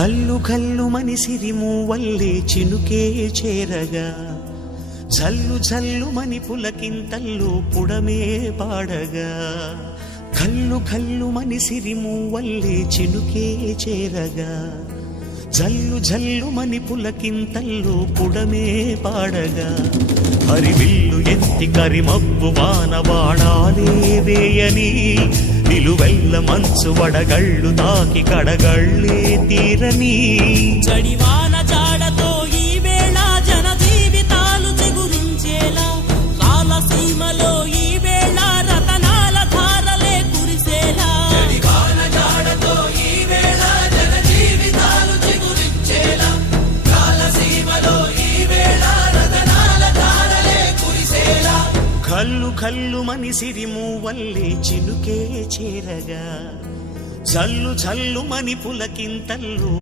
కల్లు కల్లు మని సిరిమూవల్లే చినుకే చేరగా జల్లు జల్లు మని పులకింతల్లు పుడమే పాడగా కల్లు కల్లు మని సిరిమూవల్లే చినుకే చేరగా జల్లు జల్లు మని పులకింతల్లు పుడమే పాడగా హరివిల్లు ఎత్తి కరిమబ్బు వానవాడాలే వేయని నిలువెల్ల మంచు వడగళ్ళు తాకి కడగళ్ళే తీరని చడివాన జాడతో ఈ వేళ జన జీవితాలు చిగురించేలా రాలసీమలో ఈ వేళ రతనాల ధారలే కురిసేలా చడివాన జాడతో ఈ వేళ జన జీవితాలు చిగురించేలా రాలసీమలో ఈ వేళ రతనాల ధారలే కురిసేలా కల్లు కల్లు మని సిరిమూవల్లే చినుకే చేరగా జల్లు జల్లు మని పులకింతల్లు